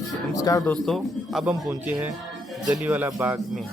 नमस्कार दोस्तों, अब हम पहुंचे हैं जलियांवाला बाग में।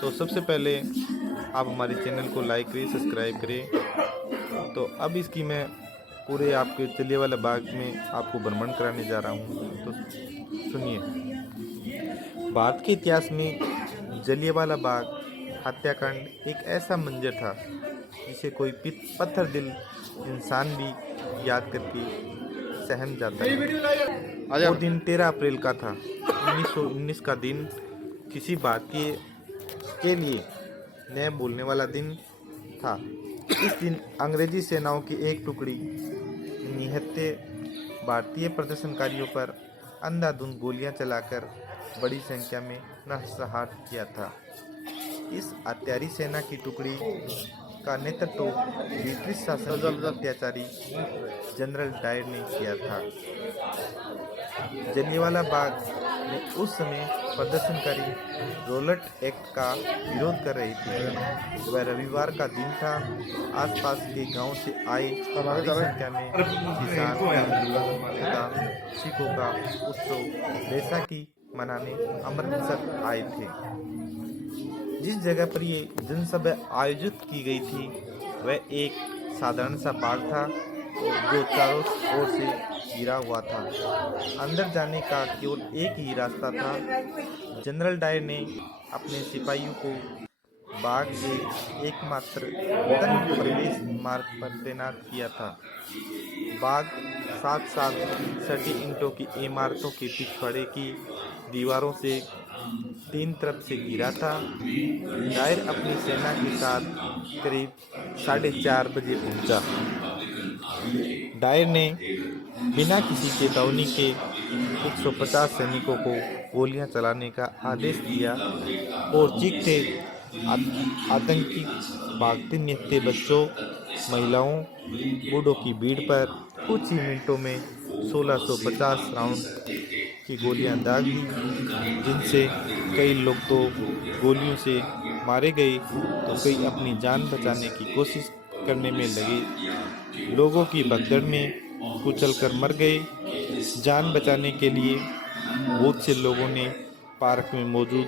तो सबसे पहले आप हमारे चैनल को लाइक करें, सब्सक्राइब करें। तो अब इसकी मैं पूरे आपके जलियांवाला बाग में आपको भ्रमण कराने जा रहा हूं। तो सुनिए। भारत के इतिहास में जलियांवाला बाग हत्याकांड एक ऐसा मंजर था जिसे कोई पत्थर दिल इंसान भी याद करके सहम जाता है। वो दिन 13 अप्रैल का था, 1919 का दिन किसी भारतीय के लिए न भूलने वाला दिन था। इस दिन अंग्रेजी सेनाओं की एक टुकड़ी निहत्थे भारतीय प्रदर्शनकारियों पर अंधाधुंध गोलियां चलाकर बड़ी संख्या में नरसंहार किया था। इस हत्यारी सेना की टुकड़ी का नेतृत्व ब्रिटिश शासन के अत्याचारी जनरल डायर ने किया था। जलियांवाला बाग में उस समय प्रदर्शनकारी रोलट एक्ट का विरोध कर रहे थे। वह रविवार का दिन था। आसपास के गांव से आए बड़ी संख्या में किसान, हिंदुओं तथा सिखों का उत्सव बैसाखी मनाने अमृतसर आए थे। जिस जगह पर ये जनसभा आयोजित की गई थी वह एक साधारण सा बाग था जो चारों ओर से घिरा हुआ था। अंदर जाने का केवल एक ही रास्ता था। जनरल डायर ने अपने सिपाहियों को बाग के एकमात्र प्रवेश मार्ग पर तैनात किया था। बाग साथ साथ सटी ईंटों की इमारतों के पिछवाड़े की दीवारों से तीन तरफ से घिरा था। डायर अपनी सेना के साथ करीब 4:30 बजे पहुंचा। डायर ने बिना किसी चेतावनी के 150 सैनिकों को गोलियां चलाने का आदेश दिया और चीखते आतंकी भागते निहत्थे बच्चों, महिलाओं, बूढ़ों की भीड़ पर कुछ ही मिनटों में 1650 राउंड की गोलियां दाग दी, जिनसे कई लोग तो गोलियों से मारे गए तो कई अपनी जान बचाने की कोशिश करने में लगे। लोगों की भगदड़ में कुचलकर मर गए। जान बचाने के लिए बहुत से लोगों ने पार्क में मौजूद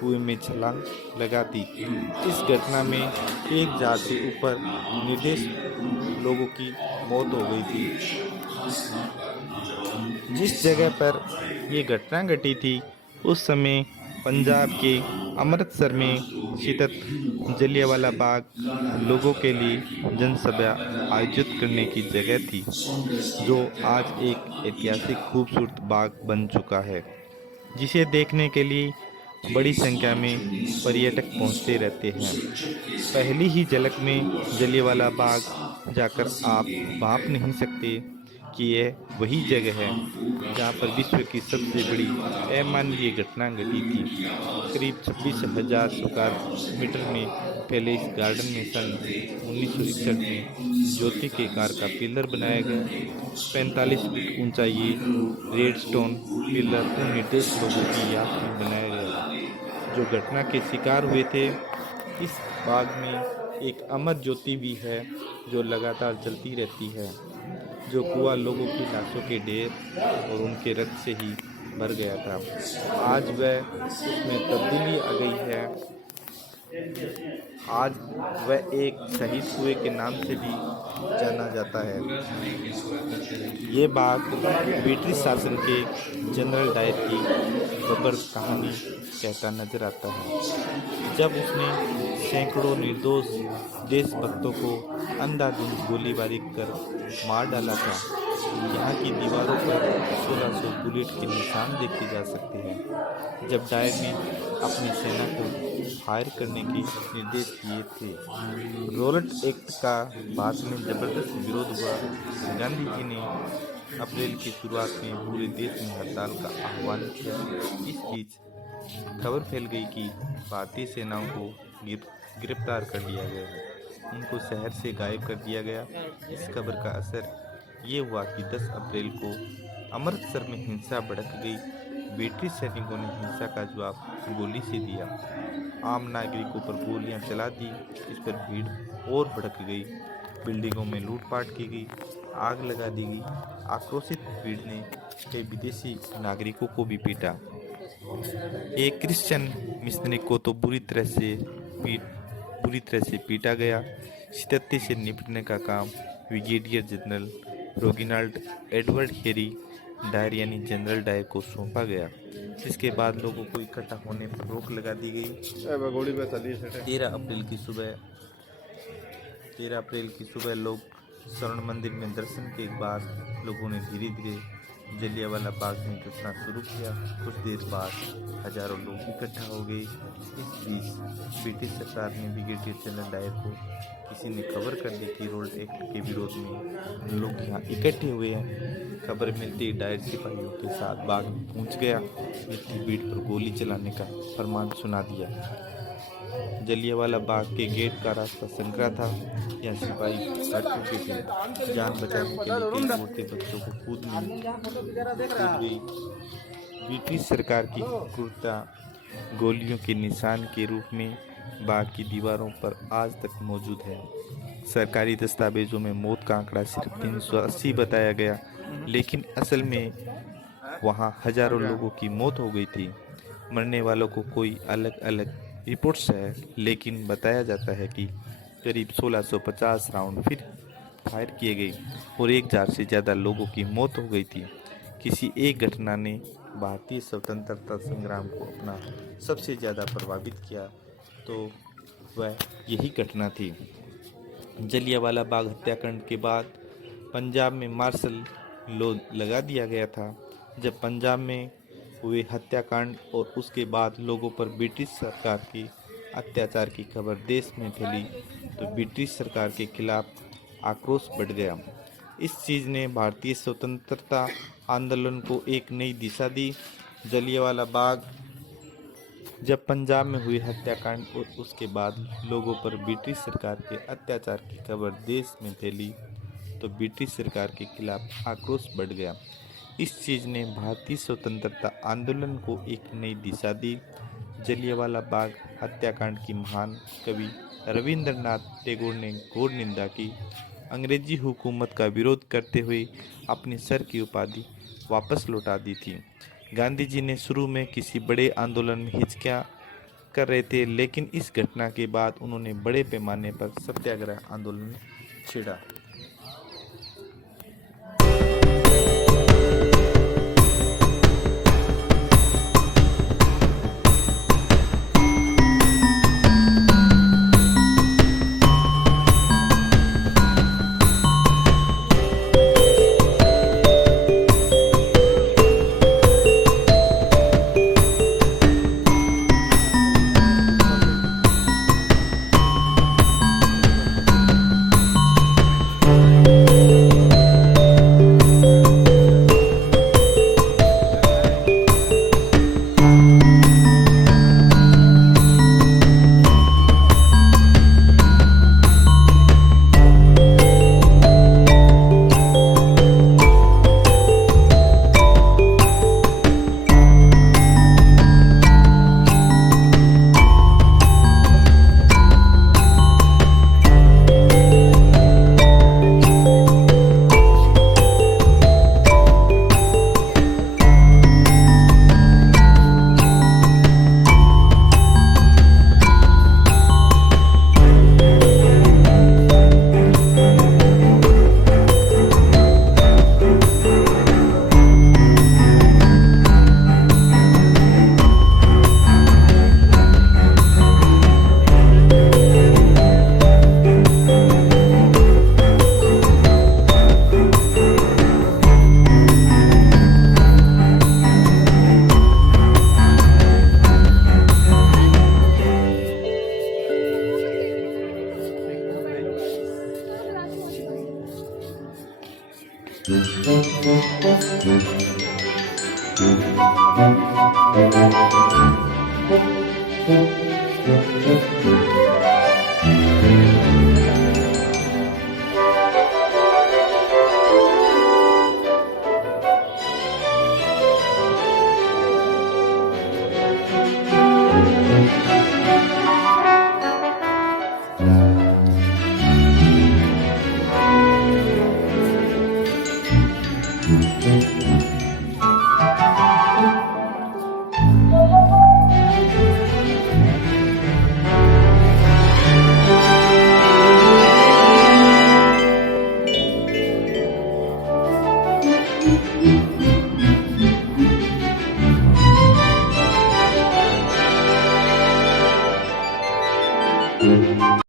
कुएं में छलांग लगा दी। इस घटना में एक जहाज से ऊपर निर्दोष लोगों की मौत हो गई थी। जिस जगह पर ये घटना घटी थी उस समय पंजाब के अमृतसर में स्थित जलियांवाला बाग लोगों के लिए जनसभा आयोजित करने की जगह थी, जो आज एक ऐतिहासिक खूबसूरत बाग बन चुका है, जिसे देखने के लिए बड़ी संख्या में पर्यटक पहुंचते रहते हैं। पहली ही झलक में जलियांवाला बाग जाकर आप भाप नहीं सकते कि यह वही जगह है जहां पर विश्व की सबसे बड़ी अमानवीय घटना घटी थी। करीब 26,000 स्क्वायर मीटर में फैले इस गार्डन में सन 1961 में ज्योति के आकार का पिलर बनाया गया। 45 फीट ऊंचा ये रेड स्टोन पिलर उन निर्दोष लोगों की याद में बनाया गया जो घटना के शिकार हुए थे। इस बाग में एक अमर ज्योति भी है जो लगातार जलती रहती है, जो कुआं लोगों की लाशों के ढेर और उनके रक्त से ही भर गया था। आज वह उसमें तब्दीली आ गई है। आज वह एक शहीद कुएं के नाम से भी जाना जाता है। ये बाग ब्रिटिश शासन के जनरल डायर की बबर कहानी कहता नजर आता है, जब उसने सैकड़ों निर्दोष देशभक्तों को अंधाधुंध गोलीबारी कर मार डाला था। यहाँ की दीवारों पर 1600 बुलेट के निशान देखे जा सकते हैं जब डायर ने अपनी सेना को फायर करने के निर्देश दिए थे। रोलट एक्ट का भारत में जबरदस्त विरोध हुआ। गांधी जी ने अप्रैल की शुरुआत में पूरे देश में हड़ताल का आह्वान किया। इस बीच खबर फैल गई कि भारतीय सेनाओं को गिरफ्तार कर लिया गया है, उनको शहर से गायब कर दिया गया। इस खबर का असर ये हुआ कि 10 अप्रैल को अमृतसर में हिंसा भड़क गई। ब्रिटिश सैनिकों ने हिंसा का जवाब गोली से दिया, आम नागरिकों पर गोलियां चला दी। इस पर भीड़ और भड़क गई, बिल्डिंगों में लूटपाट की गई, आग लगा दी गई। आक्रोशित भीड़ ने कई विदेशी नागरिकों को भी पीटा। एक क्रिश्चियन मिशनरी को तो बुरी तरह से पीटा गया। शिद्दत से निपटने का काम ब्रिगेडियर जनरल रोगिनाल्ड एडवर्ड हेरी डायर यानी जनरल डायर को सौंपा गया। इसके बाद लोगों को इकट्ठा होने पर रोक लगा दी गई। 13 अप्रैल की सुबह लोग स्वर्ण मंदिर में दर्शन के बाद लोगों ने धीरे धीरे जलियांवाला बाग में घुसना शुरू किया। कुछ देर बाद हजारों लोग इकट्ठा हो गए। इस बीच ब्रिटिश सरकार ने ब्रिगेडियर जनरल डायर को किसी ने खबर कर दी कि रोल्ड एक्ट के विरोध में लोग यहाँ इकट्ठे हुए हैं। खबर मिलते ही डायर सिपाहियों के साथ बाग में पहुँच गया। इतनी भीड़ पर गोली चलाने का फरमान सुना दिया। जलियांवाला बाग के गेट का रास्ता संकरा था। यहाँ सिपाही हट चुके थे। जान बचाने के लिए कई छोटे बच्चों को कूद गई। ब्रिटिश सरकार की क्रूरता गोलियों के निशान के रूप में बाग की दीवारों पर आज तक मौजूद है। सरकारी दस्तावेजों में मौत का आंकड़ा सिर्फ 380 बताया गया, लेकिन असल में वहाँ हजारों लोगों की मौत हो गई थी। मरने वालों को कोई अलग अलग रिपोर्ट्स है, लेकिन बताया जाता है कि करीब 1650 राउंड फिर फायर किए गए और 1000 से ज़्यादा लोगों की मौत हो गई थी। किसी एक घटना ने भारतीय स्वतंत्रता संग्राम को अपना सबसे ज़्यादा प्रभावित किया, तो वह यही घटना थी। जलियांवाला बाग हत्याकांड के बाद पंजाब में मार्शल लॉ लगा दिया गया था। जब पंजाब में हुए हत्याकांड और उसके बाद लोगों पर ब्रिटिश सरकार की अत्याचार की खबर देश में फैली, तो ब्रिटिश सरकार के खिलाफ आक्रोश बढ़ गया। इस चीज़ ने भारतीय स्वतंत्रता आंदोलन को एक नई दिशा दी। जलियांवाला बाग जब पंजाब में हुए हत्याकांड और उसके बाद लोगों पर ब्रिटिश सरकार के अत्याचार की खबर देश में फैली, तो ब्रिटिश सरकार के खिलाफ आक्रोश बढ़ गया। इस चीज़ ने भारतीय स्वतंत्रता आंदोलन को एक नई दिशा दी। जलियांवाला बाग हत्याकांड की महान कवि रविंद्रनाथ टैगोर ने घोर निंदा की। अंग्रेजी हुकूमत का विरोध करते हुए अपनी सर की उपाधि वापस लौटा दी थी। गांधी जी ने शुरू में किसी बड़े आंदोलन में हिचकियाँ कर रहे थे, लेकिन इस घटना के बाद उन्होंने बड़े पैमाने पर सत्याग्रह आंदोलन छेड़ा। Thank you.